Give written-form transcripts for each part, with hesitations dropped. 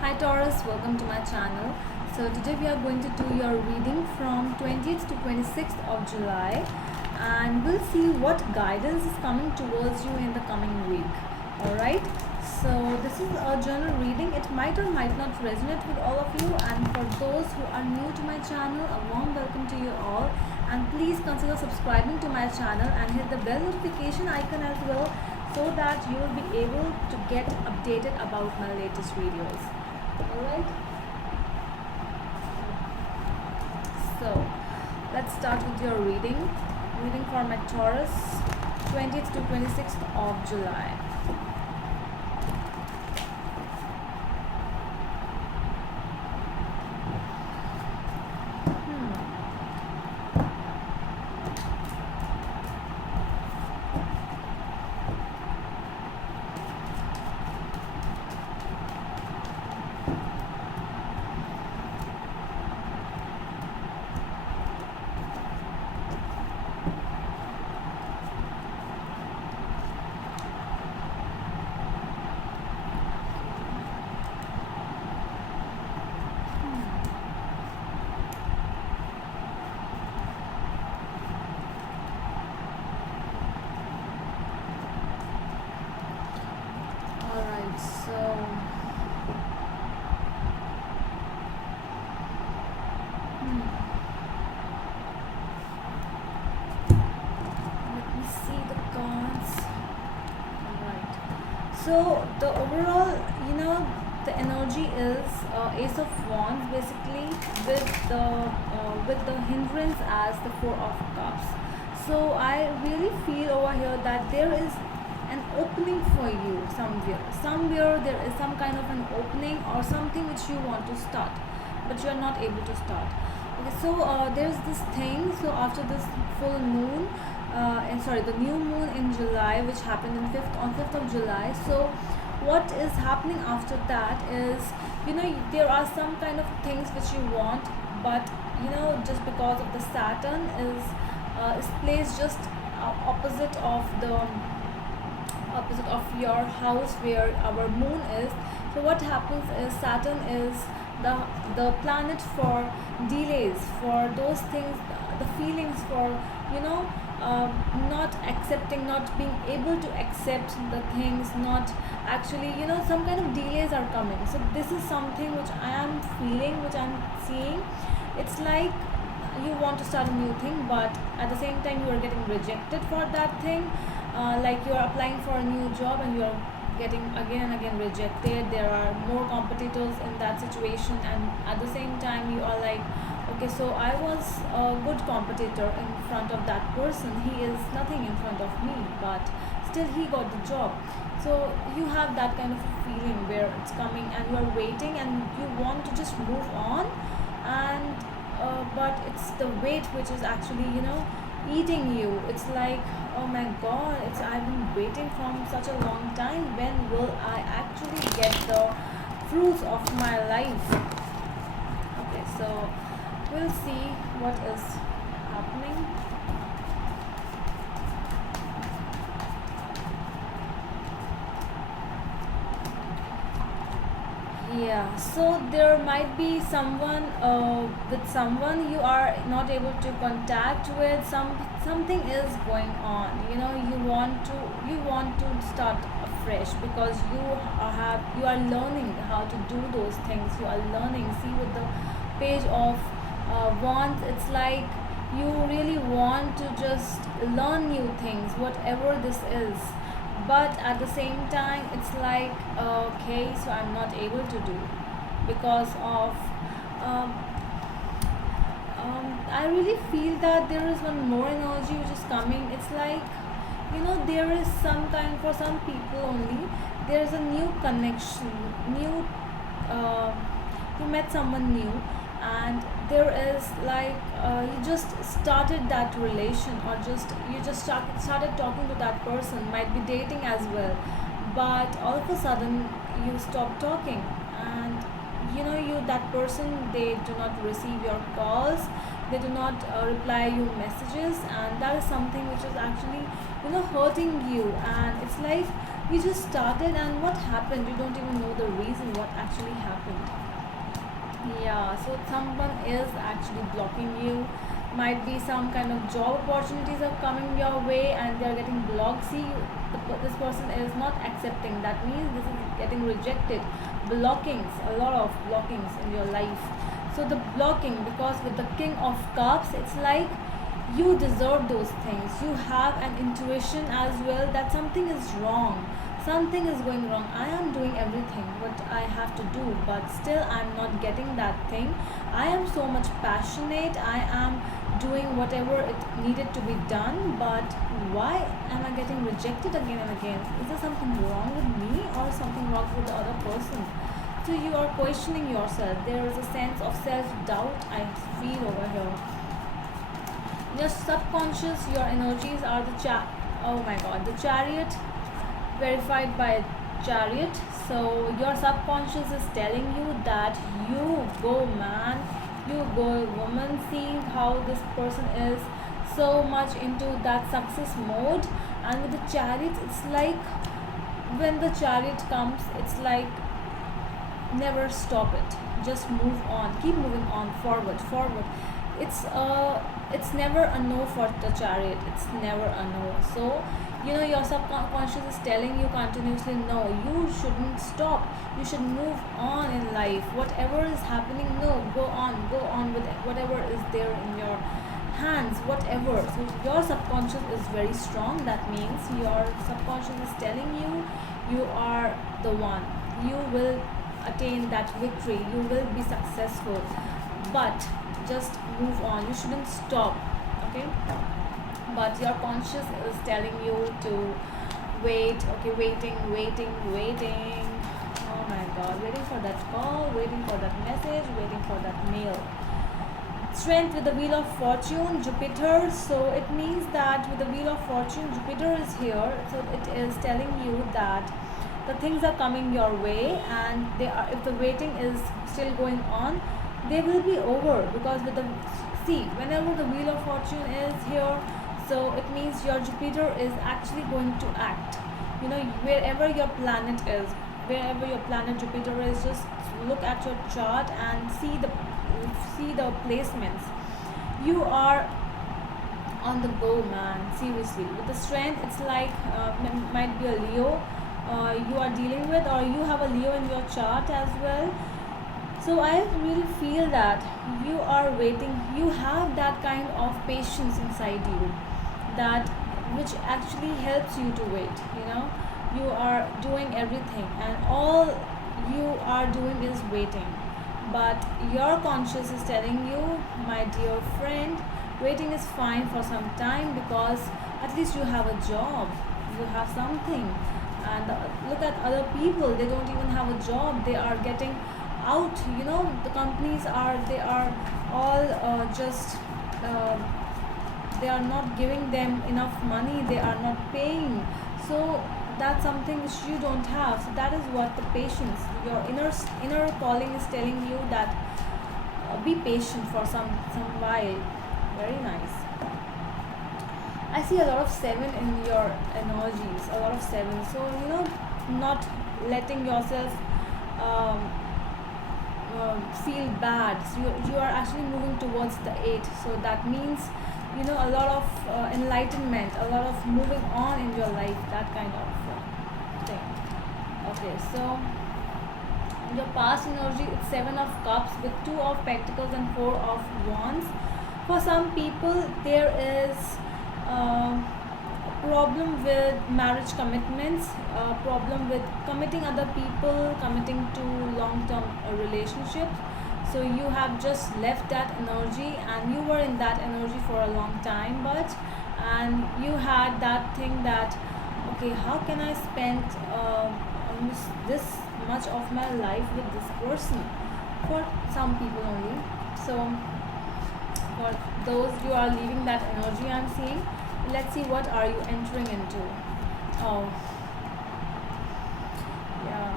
Hi Taurus, welcome to my channel. So today we are going to do your reading from 20th to 26th of July, and we'll see what guidance is coming towards you in the coming week. Alright, so this is a general reading. It might or might not resonate with all of you, and for those who are new to my channel, a warm welcome to you all, and please consider subscribing to my channel and hit the bell notification icon as well, so that you will be able to get updated about my latest videos. Alright, so let's start with your reading for my Taurus, 20th to 26th of July. Alright, so let me see the cards. Alright, so the overall, the energy is Ace of Wands, basically, with the hindrance as the Four of Cups. So I really feel over here that there is an opening for you somewhere there is some kind of an opening or something which you want to start, but you are not able to start. Okay, so there's this thing. So after this full moon, and sorry, the new moon in July, which happened on 5th of July. So what is happening after that is, there are some kind of things which you want, but just because of the Saturn is placed just opposite of your house where our moon is. So what happens is, Saturn is the planet for delays, for those things, the feelings for not accepting, not being able to accept the things, not actually, some kind of delays are coming. So this is something which I am feeling, which I'm seeing. It's like you want to start a new thing, but at the same time you are getting rejected for that thing. Like you are applying for a new job and you are getting again and again rejected. There are more competitors in that situation, and at the same time you are like, okay, so I was a good competitor in front of that person, he is nothing in front of me, but still he got the job. So you have that kind of feeling where it's coming and you are waiting and you want to just move on, and but it's the weight which is actually eating you. It's like, oh my god, I've been waiting from such a long time. When will I actually get the fruits of my life? Okay, so we'll see what is happening. Yeah, so there might be someone, with someone you are not able to contact with. Something is going on. You want to start afresh, because you are learning how to do those things. You are learning. See, with the Page of Wands, it's like you really want to just learn new things, whatever this is, but at the same time it's like, okay, so I'm not able to do, because of um, I really feel that there is one more energy which is coming. It's like, there is some kind, for some people only, there is a new connection, new, uh, you met someone new, and there is like, you just started that relation, or you just started talking to that person, might be dating as well, but all of a sudden you stop talking, and that person, they do not receive your calls, they do not reply your messages, and that is something which is actually hurting you. And it's like You just started, and what happened? You don't even know the reason what actually happened. Yeah, so someone is actually blocking you. Might be some kind of job opportunities are coming your way and they are getting blocked. See, this person is not accepting. That means this is getting rejected. Blockings, a lot of blockings in your life. So the blocking, because with the King of Cups, it's like you deserve those things. You have an intuition as well that something is wrong, something is going wrong. I am doing everything what I have to do, but still I'm not getting that thing. I am so much passionate, I am doing whatever it needed to be done, but why am I getting rejected again and again? Is there something wrong with me or something wrong with the other person? So you are questioning yourself. There is a sense of self doubt I feel over here. Your subconscious, your energies are oh my god, the Chariot, verified by Chariot. So your subconscious is telling you that you go, man, you go, woman. Seeing how this person is so much into that success mode, and with the Chariot, it's like when the Chariot comes, it's like never stop it, just move on, keep moving on, forward. It's never a no for the Chariot, it's never a no. So your subconscious is telling you continuously, no, you shouldn't stop, you should move on in life. Whatever is happening, no, go on with whatever is there in your hands, whatever. So your subconscious is very strong. That means your subconscious is telling you, you are the one, you will attain that victory, you will be successful, but just move on, you shouldn't stop. Okay, but your conscious is telling you to wait. Okay, waiting. Oh my god, waiting for that call, waiting for that message, waiting for that mail. Strength with the Wheel of Fortune, Jupiter. So it means that with the Wheel of Fortune, Jupiter is here, so it is telling you that the things are coming your way, and they are, if the waiting is still going on, they will be over. Because with the, see, whenever the Wheel of Fortune is here, so it means your Jupiter is actually going to act. Wherever your planet is, wherever your planet Jupiter is, just look at your chart and see the placements. You are on the go, man, seriously. With the Strength, it's like might be a Leo you are dealing with, or you have a Leo in your chart as well. So I really feel that you are waiting, you have that kind of patience inside you, that which actually helps you to wait. You are doing everything, and all you are doing is waiting, but your conscious is telling you, my dear friend, waiting is fine for some time, because at least you have a job, you have something. And look at other people, they don't even have a job, they are getting out. The companies are, they are all just they are not giving them enough money, they are not paying. So that's something which you don't have. So that is what the patience, your inner calling is telling you, that be patient for some while. Very nice. I see a lot of 7 in your energies, a lot of 7. So not letting yourself um, feel bad. So you are actually moving towards the 8. So that means a lot of enlightenment, a lot of moving on in your life, that kind of thing. Okay, so your past energy, it's 7 of Cups with 2 of Pentacles and 4 of Wands. For some people, there is a problem with marriage commitments, a problem with committing other people, committing to long-term relationships. So you have just left that energy, and you were in that energy for a long time, and you had that thing that, okay, how can I spend almost this much of my life with this person? For some people only. So for those, you are leaving that energy, I'm seeing. Let's see, what are you entering into? Oh, yeah.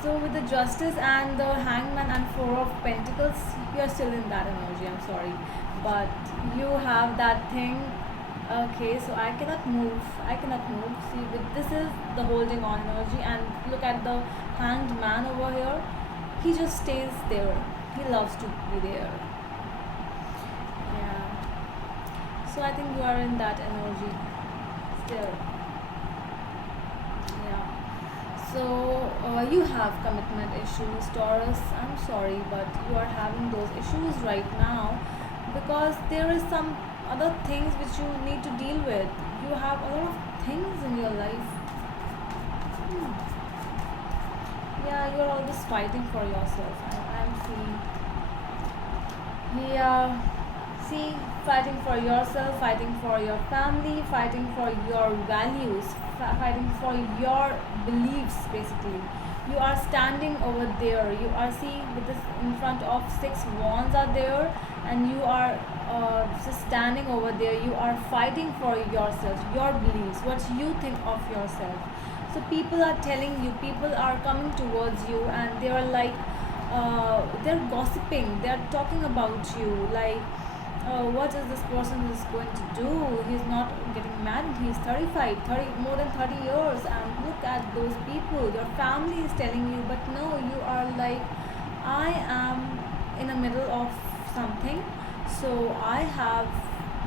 So with the Justice and the Hangman and 4 of Pentacles, you are still in that energy, I'm sorry, but you have that thing Okay, so I cannot move. I cannot move. See, but this is the holding on energy, and look at the hanged man over here. He just stays there. He loves to be there. Yeah. So I think you are in that energy still. Yeah. So you have commitment issues, Taurus. I'm sorry, but you are having those issues right now because there is some other things which you need to deal with. You have a lot of things in your life. Hmm. Yeah, you're always fighting for yourself. I'm seeing. Yeah. See, fighting for yourself, fighting for your family, fighting for your values, fighting for your beliefs basically. You are standing over there. You are, see, with this in front of six wands are there, and you are just standing over there. You are fighting for yourself, your beliefs, what you think of yourself. So people are telling you, people are coming towards you, and they are like, they're gossiping, they're talking about you, like, what is this person is going to do? He's not getting married, he's 35, 30, more than 30 years, and look at those people. Your family is telling you, but no, you are like, I am in the middle of something, so I have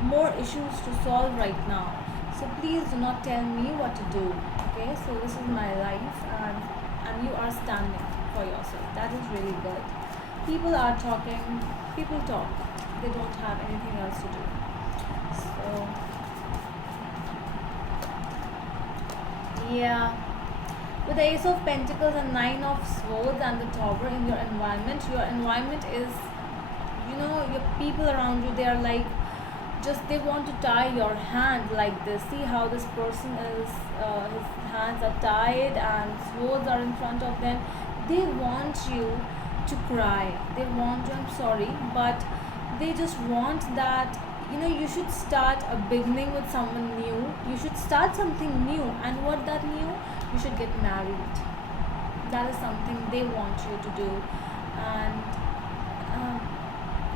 more issues to solve right now. So please do not tell me what to do. Okay, so this is my life, and you are standing for yourself. That is really good. People are talking, people talk, they don't have anything else to do. So yeah, with the Ace of Pentacles and Nine of Swords and the Tower in your environment is, you know, your people around you, they are like, just they want to tie your hand like this. See how this person is, his hands are tied and swords are in front of them. They want you to cry, they want you, I'm sorry, but they just want that, you know, you should start a beginning with someone new, you should start something new, and what that new, you should get married. That is something they want you to do. And um,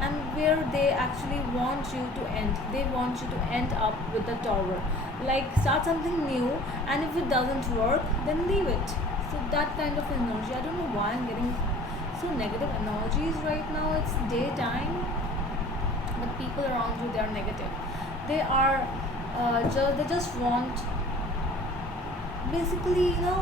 and where they actually want you to end, they want you to end up with the Tower, like start something new, and if it doesn't work, then leave it. So that kind of energy, I don't know why I'm getting so negative energies right now. It's daytime, but people around you, they are negative. They are they just want, basically, you know,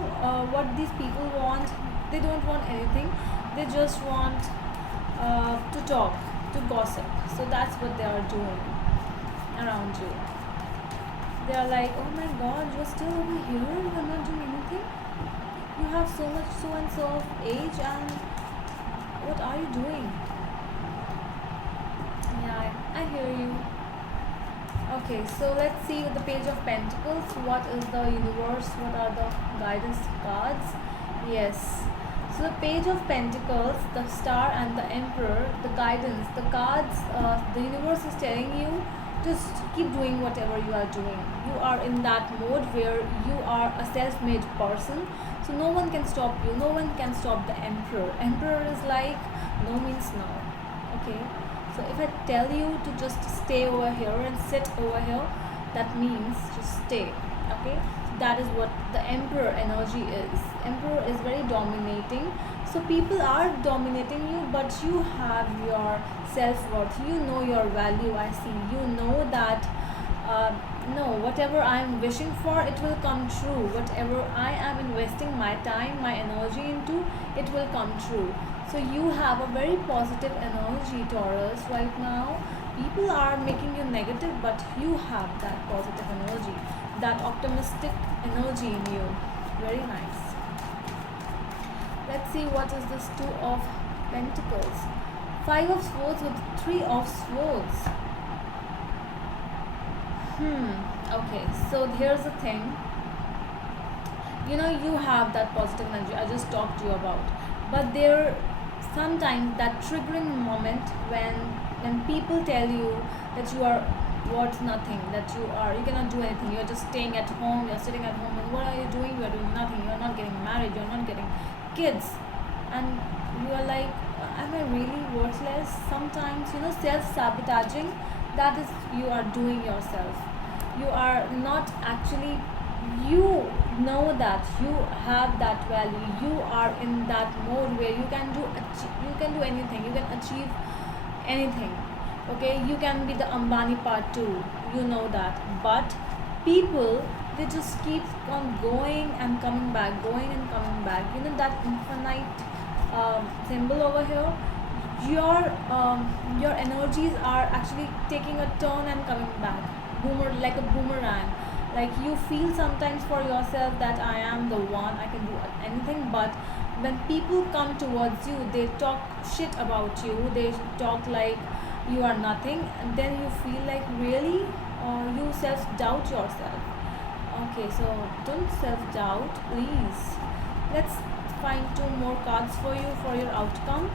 what these people want, they don't want anything, they just want to talk, to gossip. So that's what they are doing around you. They are like, oh my god, you're still over here, you're not doing anything, you have so much so and so of age, and what are you doing? Yeah, I hear you. Okay, so let's see with the Page of Pentacles, what is the universe, what are the guidance cards? Yes. So the Page of Pentacles, the Star and the Emperor, the guidance, the cards, the universe is telling you, just keep doing whatever you are doing. You are in that mode where you are a self-made person, so no one can stop you, no one can stop the Emperor. Emperor is like, no means no. Okay, so if I tell you to just stay over here and sit over here, that means just stay. Okay, so that is what the Emperor energy is. Emperor is very dominating. So people are dominating you, but you have your self-worth. You know your value, I see. You know that no, whatever I am wishing for, it will come true. Whatever I am investing my time, my energy into, it will come true. So you have a very positive energy, Taurus, right now. People are making you negative, but you have that positive energy, that optimistic energy in you. Very nice. Let's see what is this Two of Pentacles. Five of Swords with Three of Swords. Okay, so here's the thing. You know, you have that positive energy I just talked to you about, but there sometimes that triggering moment when people tell you that you are worth nothing, that you cannot do anything, you're just staying at home, you're sitting at home, and what are you doing? You're doing nothing, you're not getting married, you're not getting kids, and you are like, am I really worthless? Sometimes, you know, self-sabotaging, that is, you are doing yourself. You are not actually, you know that you have that value. You are in that mode where you can do you can do anything, you can achieve anything. Okay, you can be the Ambani part 2, you know that. But people, they just keep on going and coming back, going and coming back. You know that infinite symbol over here. Your energies are actually taking a turn and coming back, like a boomerang. Like you feel sometimes for yourself that I am the one, I can do anything. But when people come towards you, they talk shit about you, they talk like you are nothing, and then you feel like, really, you self doubt yourself. Okay, so don't self doubt, please. Let's find two more cards for you for your outcome.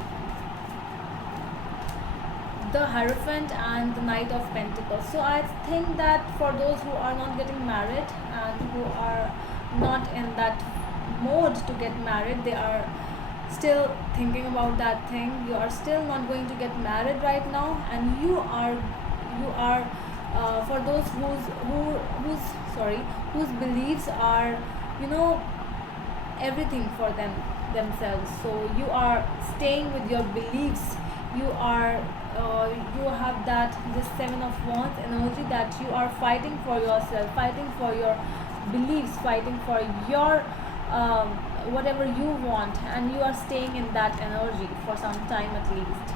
The Hierophant and the Knight of Pentacles. So I think that for those who are not getting married and who are not in that mode to get married, they are still thinking about that thing. You are still not going to get married right now, and you are for those whose beliefs are, you know, everything for themselves. So you are staying with your beliefs. You are you have that this Seven of Wands energy, that you are fighting for yourself, fighting for your beliefs, fighting for your whatever you want, and you are staying in that energy for some time at least.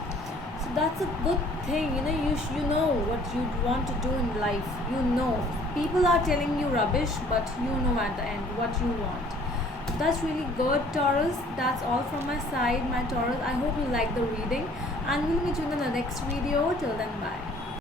So that's a good thing. You know, you know what you want to do in life. You know, people are telling you rubbish, but you know at the end what you want. That's really good, Taurus. That's all from my side, my Taurus. I hope you like the reading, and we'll meet you in the next video. Till then, bye.